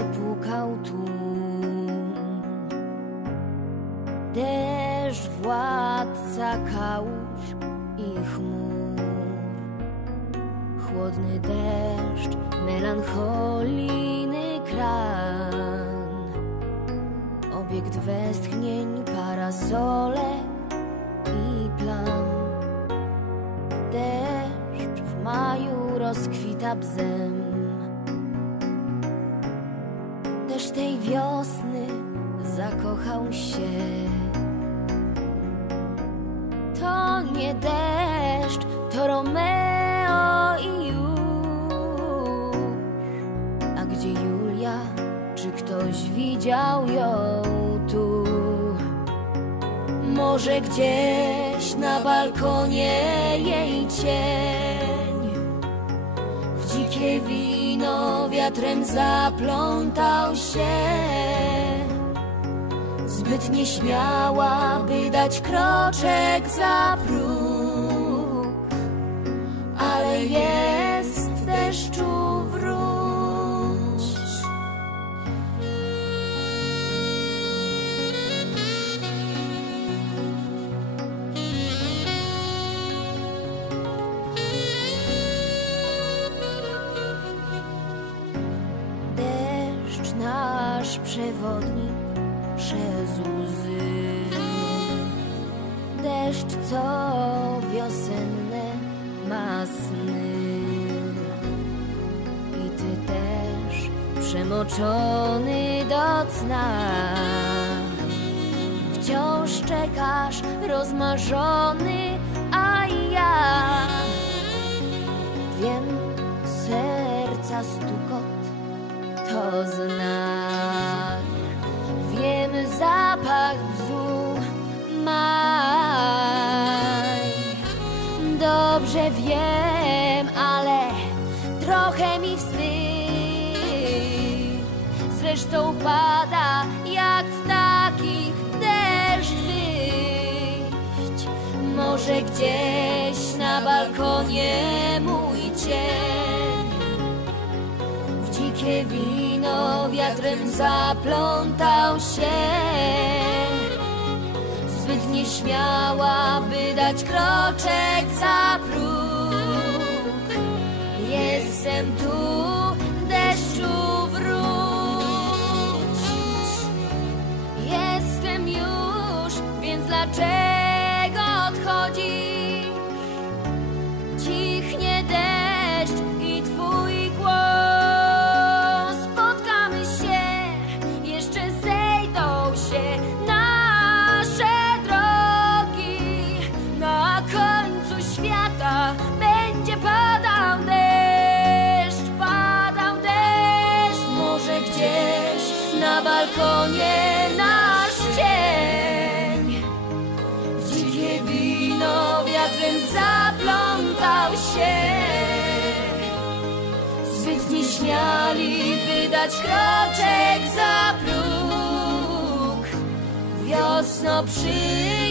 zapukał tu. Deszcz władca kałuż i chmur. Chłodny deszcz, melancholijny kran. Obiekt westchnień, parasole i plan. Deszcz w maju rozkwita bzem. Tej wiosny zakochał się. To nie deszcz, to Romeo i już. A gdzie Julia? Czy ktoś widział ją tu? Może gdzieś na balkonie jej cień W dzikie wino wiatrem zaplątał się. Zbyt nieśmiała, by dać kroczek za próg Ale jest nasz przewodnik przez łzy. Deszcz co wiosenne ma sny. I ty też przemoczony do cna. Wciąż czekasz rozmarzony, a ja Wiem, serca stukot to znak. Wiem, ale trochę mi wstyd. Zresztą pada jak w taki deszcz wyjść. Może gdzieś na balkonie mój cień w dzikie wino wiatrem zaplątał się. Zbyt nieśmiała, by dać kroczek sento. Zbyt nieśmiali, by dać kroczek za próg. Wiosno przyjdź